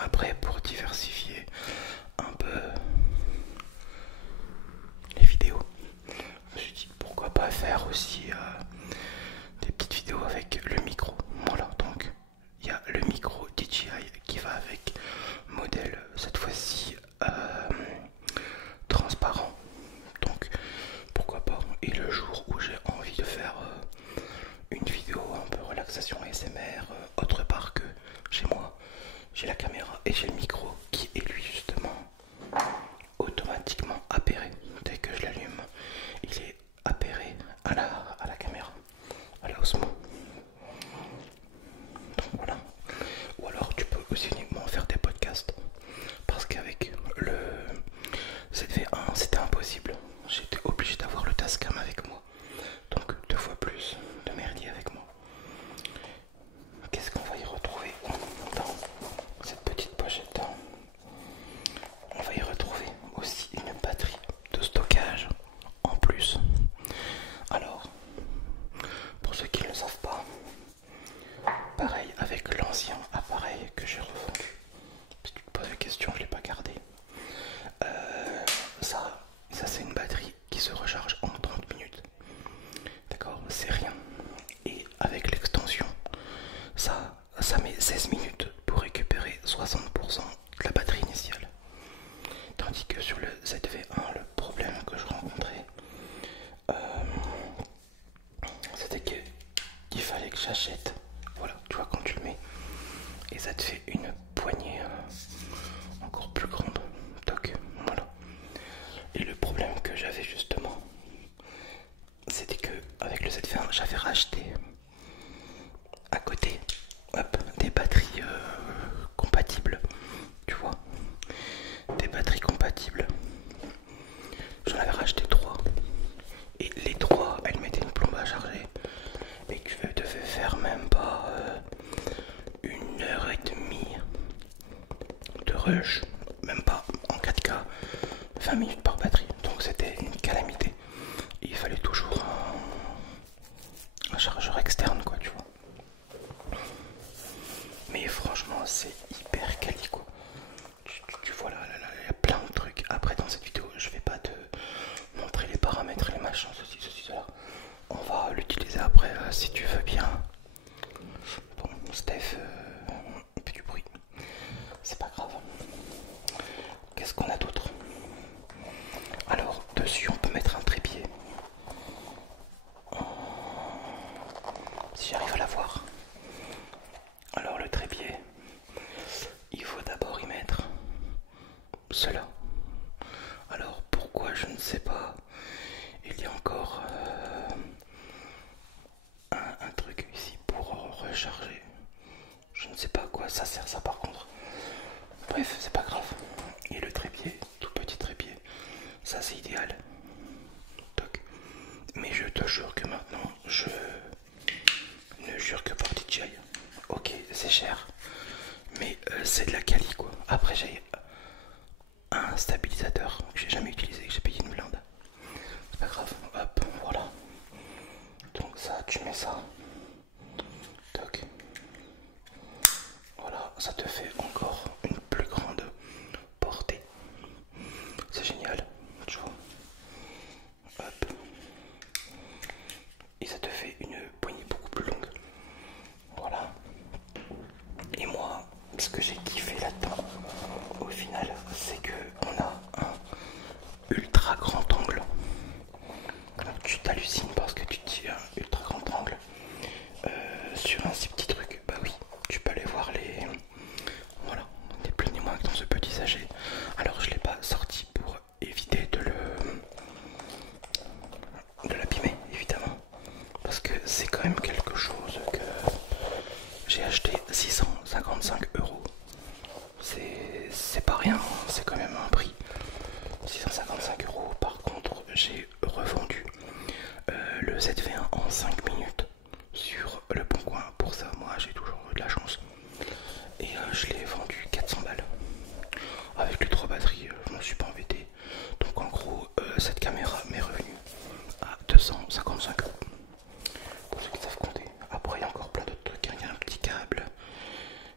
Après, pour diversifier un peu les vidéos, je me suis dit pourquoi pas faire aussi des petites vidéos avec le micro. Voilà, donc il y a le micro DJI qui va avec, modèle cette fois-ci transparent. Donc pourquoi pas. Et le jour où j'ai envie de faire une vidéo un peu relaxation ASMR autre part que chez moi, j'ai la caméra et j'ai le micro qui est lui justement automatiquement appairé. Dès que je l'allume, il est appairé à la caméra, à la Osmo. Donc voilà. Ou alors tu peux aussi uniquement faire des podcasts. Parce qu'avec le ZV1 c'était impossible. J'étais obligé d'avoir le Tascam avec moi. Donc deux fois plus de merdier avec moi. Qu'est-ce qu'on va y retrouver dans cette petite pochette? On va y retrouver aussi une batterie de stockage en plus. Alors, pour ceux qui ne le savent pas, pareil avec l'ancien appareil que j'ai revendu. Si tu te poses la question, je ne l'ai pas gardé. Ça c'est une batterie qui se recharge en 30 minutes. D'accord, c'est rien. Et avec l'extension, ça met 16 minutes pour récupérer 60% de la batterie initiale. Tandis que sur le ZV1, le problème que je rencontrais, c'était qu'il fallait que j'achète. Voilà, tu vois, quand tu le mets, et ça te fait une poignée encore plus grande. Toc, voilà. Et le problème que j'avais justement, c'était que avec le ZV1, j'avais racheté à côté, hop, des batteries compatibles, tu vois, des batteries compatibles. J'en avais racheté 3 et les 3 elles mettaient une plombe à charger et que je devais faire même pas 1 heure et demie de rush, même pas en 4K, 20 minutes par batterie, donc c'était une calamité. Il fallait toujours un chargeur externe, quoi, tu vois. Mais franchement c'est hyper quali, quoi. Tu vois là, il y a plein de trucs. Après dans cette vidéo je vais pas te montrer les paramètres, les machins, ceci, cela. On va l'utiliser après si tu veux bien. Bon, Steph, un peu du bruit, c'est pas grave. Qu'est-ce qu'on a d'autre? Alors dessus on peut mettre un trépied. Si j'arrive à la voir. Alors le trépied, il faut d'abord y mettre cela. Alors pourquoi je ne sais pas. Il y a encore un truc ici pour recharger. Je ne sais pas à quoi ça sert ça par contre. Bref, c'est pas grave. Et le trépied, tout petit trépied, ça c'est idéal. Toc. Mais je te jure que maintenant, je ne jure que par DJI. Ok, c'est cher, mais c'est de la quali, quoi. Après j'ai un stabilisateur que j'ai jamais utilisé, que j'ai payé une blinde. C'est pas grave, hop, voilà. Donc ça, tu mets ça. Toc. Voilà, ça te fait encore une plus grande portée. C'est génial, tu vois. Hop. Et ça te fait une poignée beaucoup plus longue. Voilà. Et moi, ce que j'ai kiffé là-dedans, au final, c'est que on a un ultra grand angle. Alors tu t'hallucines parce que tu te dis un ultra grand angle sur un si petit truc. Bah oui, tu peux aller voir les... Voilà, ni plus ni moins que dans ce petit sachet. Alors je l'ai pas sorti pour éviter de l'abîmer, évidemment. Parce que c'est quand même quelque chose que j'ai acheté 655 €. C'est pas rien, c'est quand même un prix. 655 €. Par contre, j'ai revendu le ZV1 en 5 minutes sur le bon coin. Pour ça, moi j'ai toujours eu de la chance. Et je l'ai vendu 400 balles. Avec les 3 batteries, je m'en suis pas embêté. Donc en gros, cette caméra m'est revenue à 255 €. Pour ceux qui savent compter. Après, il y a encore plein d'autres trucs. Il y a un petit câble,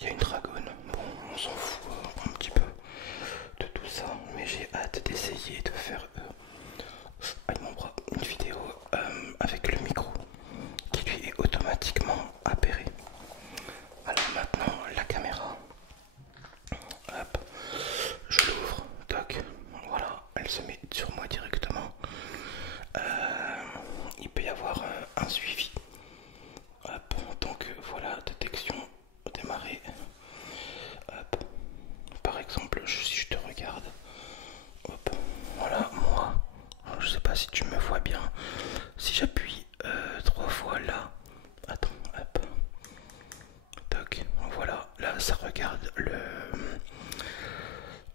il y a une dragonne. Bon, on s'en fout.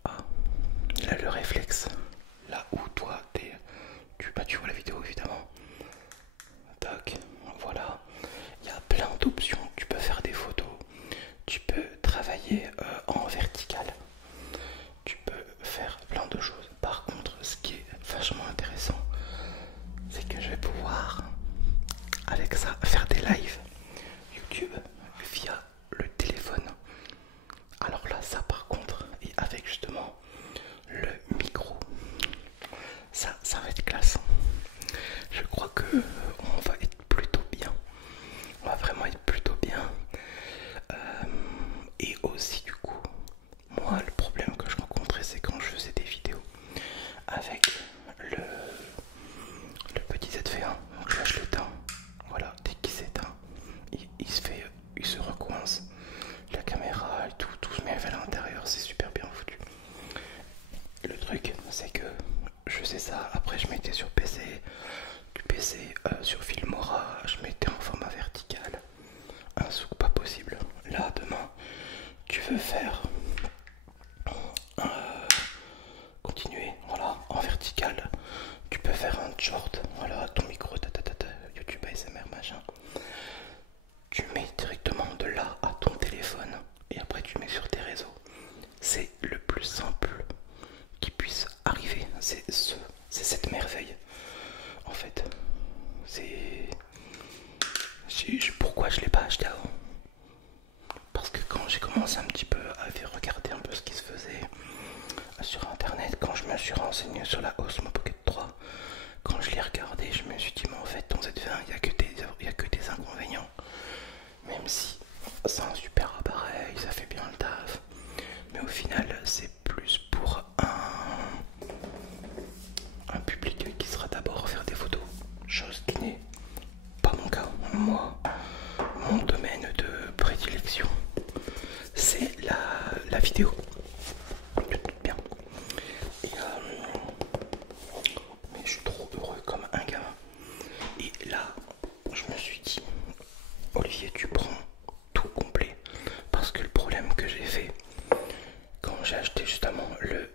ah, là, le réflexe, là où toi tu vois la vidéo évidemment. Tac, voilà. Il y a plein d'options. Tu peux faire des photos. Tu peux travailler en vertical. Tu peux faire plein de choses. Par contre, ce qui est vachement intéressant, c'est que je vais pouvoir, avec ça, faire des lives YouTube via le téléphone. Alors là, ça par contre, et avec justement le micro, ça va être classe. Je crois que on va être plutôt bien. On va vraiment être plutôt bien. Et aussi du coup, moi le problème que je rencontrais, c'est quand je faisais des vidéos avec le petit ZV1. Donc là je l'éteins. Voilà, dès qu'il s'éteint, il se recoince. La caméra et tout se met à l'intérieur, c'est super bien foutu. Le truc, c'est que je faisais ça, après je mettais sur PC, du PC sur Filmora, je mettais en format vertical. Un souk pas possible. Là, demain, tu veux faire continuer, voilà, en vertical. Tu peux faire un short, voilà, ton micro, YouTube ASMR, machin. Tu mets directement de là à ton téléphone et après tu mets sur tes réseaux. C'est le plus simple qui puisse arriver. C'est cette merveille. En fait, pourquoi je l'ai pas acheté avant? Parce que quand j'ai commencé un petit peu à regarder un peu ce qui se faisait sur internet, quand je me suis renseigné sur la Osmo Pocket 3, quand je l'ai regardé, je me suis dit mais en fait ton Z20 il n'y a que des inconvénients. Même si c'est un super appareil, ça fait bien le taf, mais au final c'est plus pour un public qui sera d'abord faire des photos, chose qui n'est pas mon cas. Moi, mon domaine de prédilection, c'est la vidéo. Je te doute bien. Mais je suis trop heureux comme un gamin. Et là, je me suis dit, Olivier, tu prends tout complet. Parce que le problème que j'ai fait, quand j'ai acheté justement le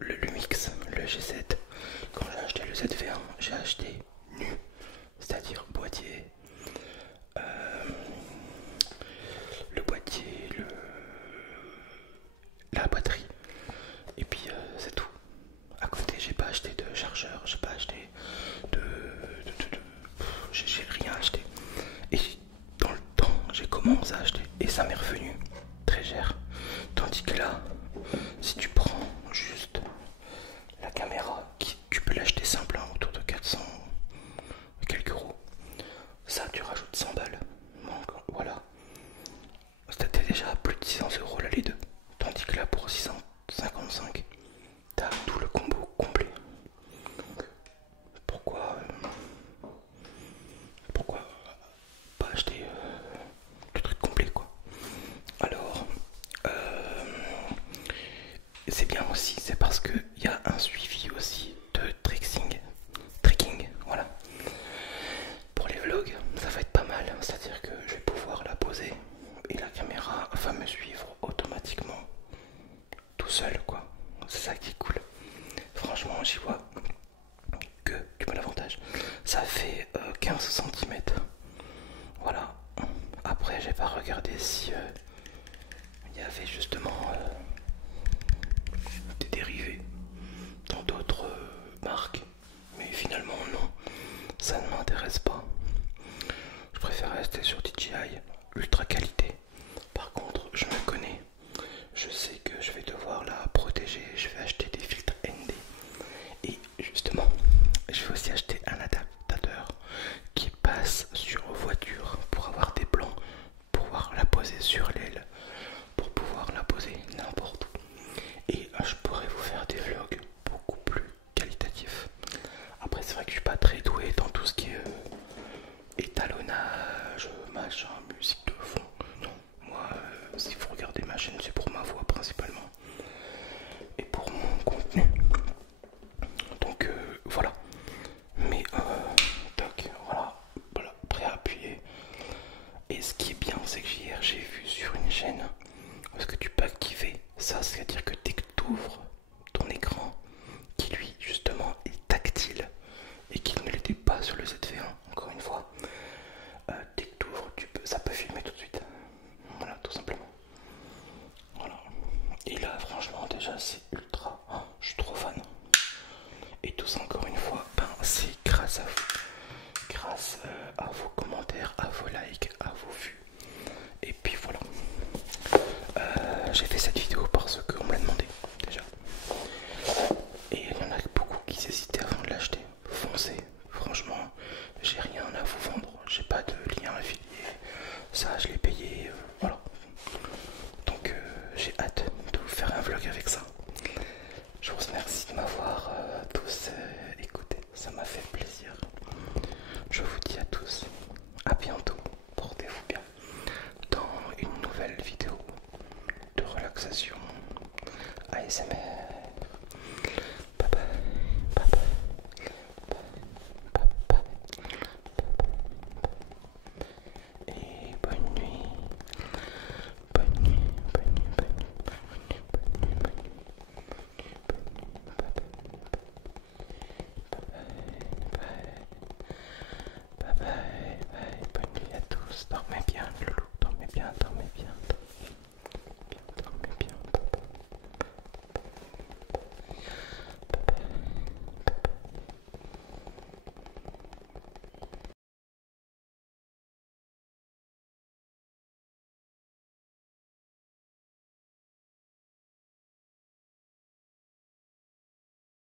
Lumix, le G7, quand j'ai acheté le ZV1, j'ai acheté nu, c'est-à-dire boîtier, le boîtier, la batterie, et puis c'est tout. À côté, j'ai pas acheté de chargeur, j'ai pas acheté j'ai rien acheté. Et dans le temps, j'ai commencé à acheter et ça m'est revenu très cher. Tandis que là, si tu prends juste la caméra, tu peux l'acheter simple, hein, autour de 400 et quelques euros. Ça, tu rajoutes 100 balles. Donc voilà. C'était déjà à plus de 600 euros là les deux. Tandis que là, pour 655, t'as tout le combo complet. Pourquoi pas acheter le truc complet quoi? Alors, c'est bien aussi, c'est parce qu'il y a un suivi aussi de trekking, voilà. Pour les vlogs, ça va être pas mal, c'est-à-dire que je vais pouvoir la poser et la caméra va me suivre automatiquement tout seul quoi. C'est ça qui est cool. Franchement, j'y vois que du bon avantage. Ça fait 15 cm. Voilà. Après, j'ai pas regardé si il y avait justement des dérivés dans d'autres marques. Mais finalement, non. Ça ne m'intéresse pas. Je préfère rester sur DJI ultra qualité. Par contre, je me connais. Je sais que je vais devoir la protéger. Je vais acheter des filtres ND. Et justement, je vais aussi acheter un adaptateur qui passe sur voiture pour avoir des plans, pour pouvoir la poser sur l'aile, pour pouvoir la poser n'importe où. Et je pourrais vous faire des vlogs beaucoup plus qualitatifs. Après, c'est vrai que je suis pas très doué dans tout ce qui est étalonnage, machin, musique de fond. relaxation ASMR.